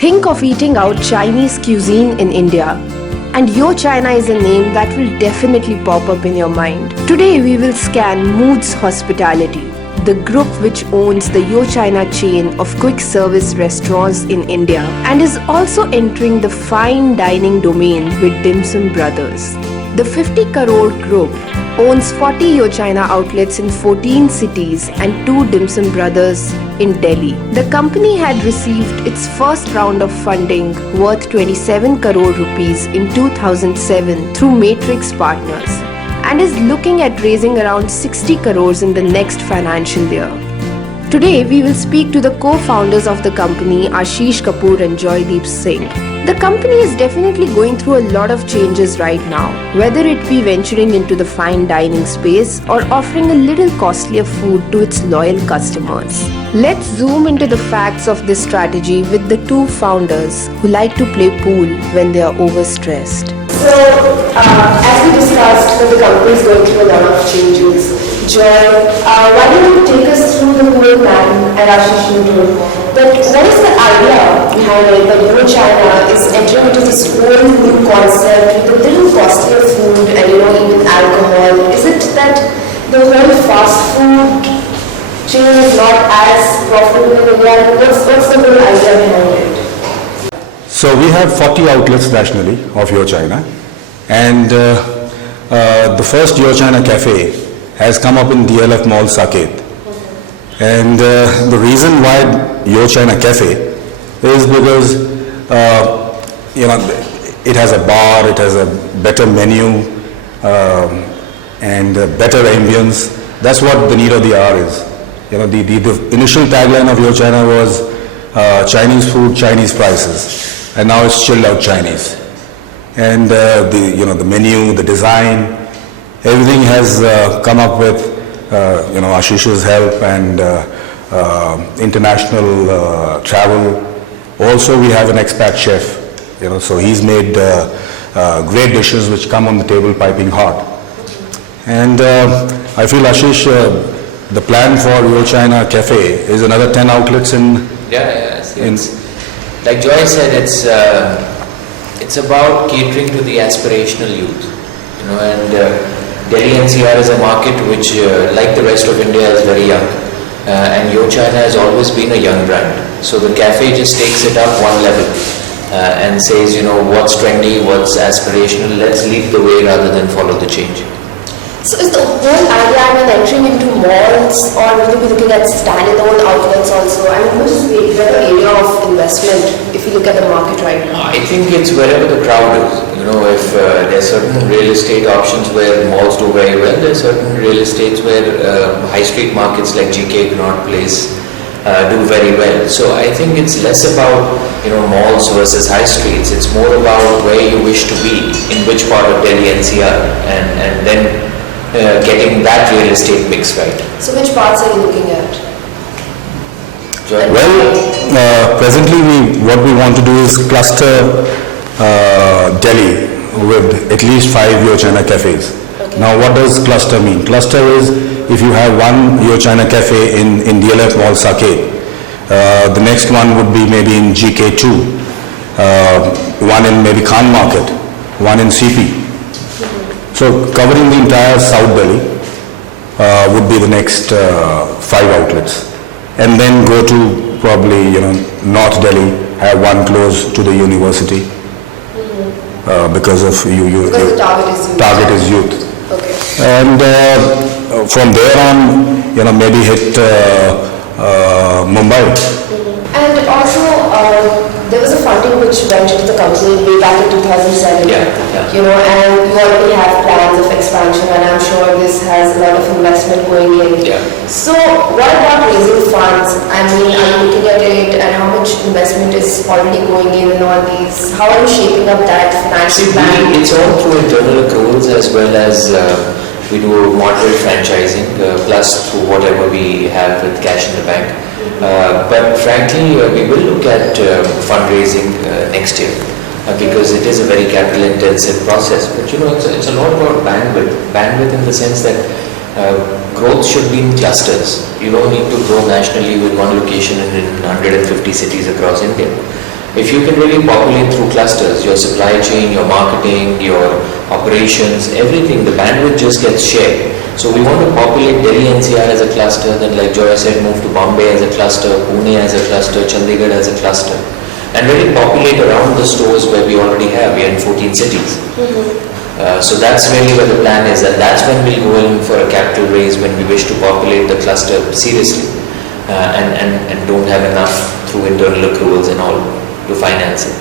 Think of eating out Chinese cuisine in India, and Yo China is a name that will definitely pop up in your mind. Today we will scan Moods Hospitality, the group which owns the Yo China chain of quick service restaurants in India and is also entering the fine dining domain with Dimsum brothers. The 50 crore group owns 40 Yo China outlets in 14 cities and 2 Dimsum brothers in Delhi. The company had received its first round of funding worth 27 crore rupees in 2007 through Matrix Partners and is looking at raising around 60 crores in the next financial year. Today we will speak to the co-founders of the company, Ashish, Kapur and Joydeep Singh. The company is definitely going through a lot of changes right now, whether it be venturing into the fine dining space or offering a little costlier food to its loyal customers. Let's zoom into the facts of this strategy with the two founders who like to play pool when they are overstressed. So, as we discussed, the company is going through a lot of changes. Joy, why don't you take us through the whole plan and Ashish you do? But what is the idea behind it that Yo China is entering into this whole new concept with a little costlier food and even alcohol? Is it that the whole fast food chain is not as profitable in India? What's the whole idea behind it? So we have 40 outlets nationally of Yo China, and the first Yo China cafe has come up in DLF Mall, Saket. And the reason why Yo China Cafe is because it has a bar, it has a better menu, and better ambience. That's what the need of the hour is. The initial tagline of Yo China was Chinese food, Chinese prices, and now it's chilled out Chinese. And the menu, the design, everything has come up with Ashish's help and international travel. Also, we have an expat chef, so he's made great dishes which come on the table piping hot. And I feel, Ashish, the plan for Yo China Cafe is another 10 outlets in... Like Joy said, it's about catering to the aspirational youth, and Delhi NCR is a market which, like the rest of India, is very young, and Yo China has always been a young brand. So the cafe just takes it up one level and says, what's trendy, what's aspirational, let's lead the way rather than follow the change. So is the whole idea, entering into malls, or will you be looking at standalone outlets also? Which is the better area of investment if you look at the market right now? I think it's wherever the crowd is. If there are certain real estate options where malls do very well, there are certain real estates where high street markets like GK Connaught Place do very well. So I think it's less about malls versus high streets. It's more about where you wish to be, in which part of Delhi NCR, and then getting that real estate mix right. So which parts are you looking at? Well, presently what we want to do is cluster Delhi with at least 5 Yo China cafes. Okay. Now what does cluster mean? Cluster is if you have one Yo China cafe in DLF Mall, Saket, the next one would be maybe in GK2, one in maybe Khan Market, one in CP. So covering the entire South Delhi would be the next 5 outlets, and then go to probably North Delhi, have one close to the university because of because the target is youth. Okay. And from there on, maybe hit Mumbai. And also, there was a funding which went into the company way back in 2007. And you already have plans of expansion, and I'm sure this has a lot of investment going in. So what about raising funds? Are you looking at it, and how much investment is already going in all these? How are you shaping up that financial plan? It's all through internal accruals as well as we do moderate franchising, plus through whatever we have with cash in the bank. But frankly, we will look at fundraising next year because it is a very capital intensive process. But it's a lot about bandwidth. Bandwidth in the sense that growth should be in clusters. You don't need to grow nationally with one location in 150 cities across India. If you can really populate through clusters, your supply chain, your marketing, your operations, everything, the bandwidth just gets shared. So we want to populate Delhi NCR as a cluster, then like Joy said, move to Bombay as a cluster, Pune as a cluster, Chandigarh as a cluster, and really populate around the stores where we already have. We are in 14 cities. So that's really where the plan is, and that's when we'll go in for a capital raise when we wish to populate the cluster seriously and don't have enough through internal accruals and all to finance it.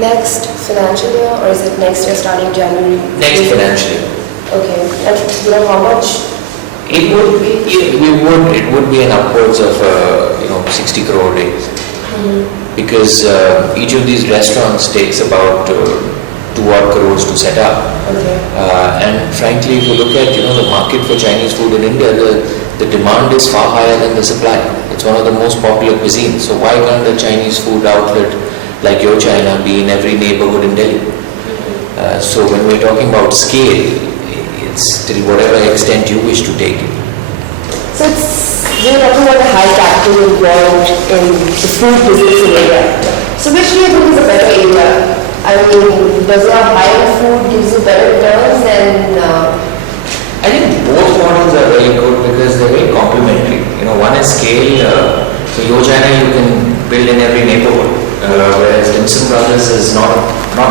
Next financial year, or is it next year starting January? Next financial year. Okay. And you know how much? It would be an upwards of 60 crore days. Because each of these restaurants takes about 2 odd crores to set up. Okay. And frankly, if you look at the market for Chinese food in India, the demand is far higher than the supply. It's one of the most popular cuisines. So why can't a Chinese food outlet like Yo China be in every neighborhood in Delhi? So when we're talking about scale, it's till whatever extent you wish to take it. So we're talking about the high capital involved in the food business in India. So which do you think is a better area? I mean, does your higher food gives you better returns than? I think both models are very good because they're very complementary. One is scale. So Yo China you can build in every neighborhood, whereas Dimsum Brothers is not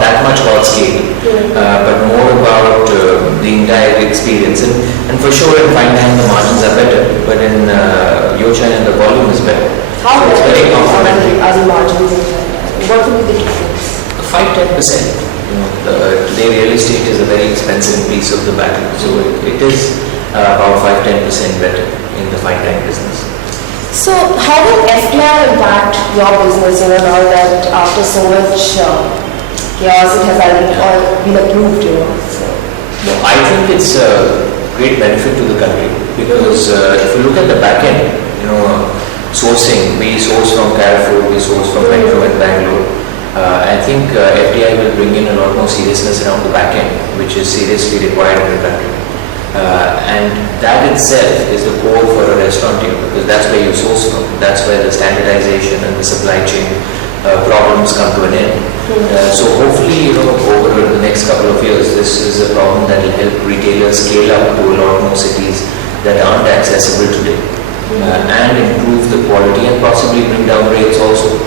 that much about scale, but more about the entire experience. And for sure in fine dining the margins are better, but in Yo China the volume is better. How so it's very complementary. are the margins in fine dining? What would be the difference? 5-10%. Today real estate is a very expensive piece of the battle, so it is about 5-10% better in the fine dining business. So how will FDI impact your business, now that after so much chaos it has already all been approved, So. No, I think it's a great benefit to the country because if you look at the back end, sourcing, we source from Carrefour, we source from Metro and Bangalore. I think FDI will bring in a lot more seriousness around the back end, which is seriously required in the country. And that itself is the core for a restaurant here because that's where you source from. That's where the standardization and the supply chain problems come to an end. So hopefully, over the next couple of years, this is a problem that will help retailers scale up to a lot more cities that aren't accessible today and improve the quality and possibly bring down rates also.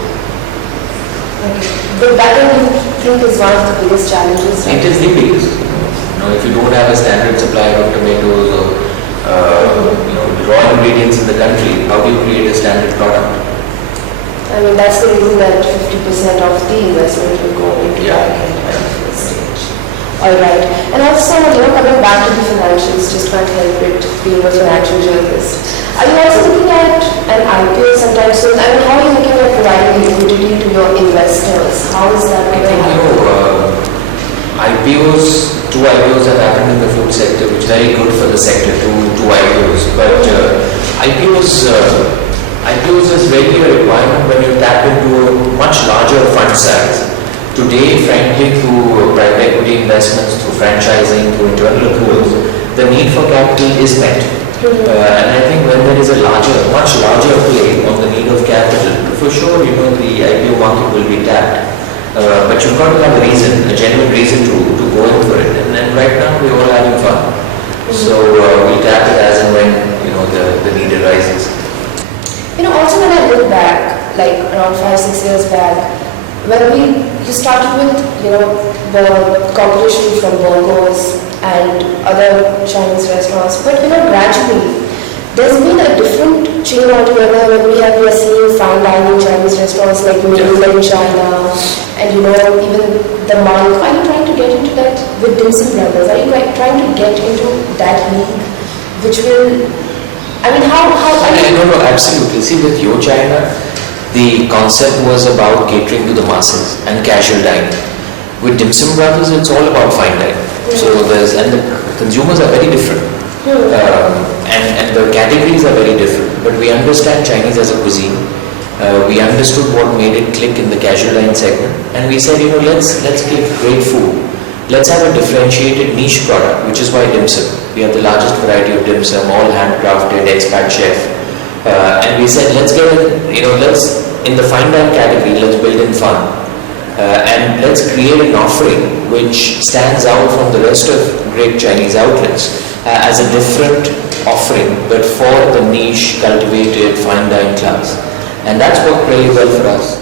But that I think is one of the biggest challenges. Right? It is the biggest. If you don't have a standard supplier of tomatoes or raw ingredients in the country, how do you create a standard product? I mean, that's the reason that 50% of the investment will go into back-end at this stage. All right. And also, coming back to the financials, just can't help it being a financial journalist. Are you also looking at an IPO sometime soon? I mean, how are you looking at providing liquidity to your investors? How is that going to happen? Two IPOs have happened in the food sector, which is very good for the sector, two IPOs. But IPOs is really a requirement when you tap into a much larger fund size. Today, frankly, through private equity investments, through franchising, through internal accruals, the need for capital is met. And I think when there is a much larger play on the need of capital, for sure, the IPO market will be tapped. But you've got to have a genuine reason to go in for it. And right now we're all having fun. So we tap it as and when the need arises. Also when I look back, like around 5-6 years back, when you started with the competition from burgers and other Chinese restaurants, but gradually there's been a different chain altogether when we are seeing fine dining Chinese restaurants like Dimsum in China and even the Monk. Are you trying to get into that with Dimsum Brothers? Are you trying to get into that league which will, how No, absolutely. See, with Yo China, the concept was about catering to the masses and casual dining. With Dimsum Brothers, it's all about fine dining. So and the consumers are very different. And the categories are very different, but we understand Chinese as a cuisine. We understood what made it click in the casual dining segment, and we said, let's give great food. Let's have a differentiated niche product, which is why Dimsum. We have the largest variety of Dimsum, all handcrafted, expat chef, and we said, let's in the fine dine category, let's build in fun. And let's create an offering which stands out from the rest of great Chinese outlets as a different offering, but for the niche, cultivated, fine dine class. And that's worked really well for us.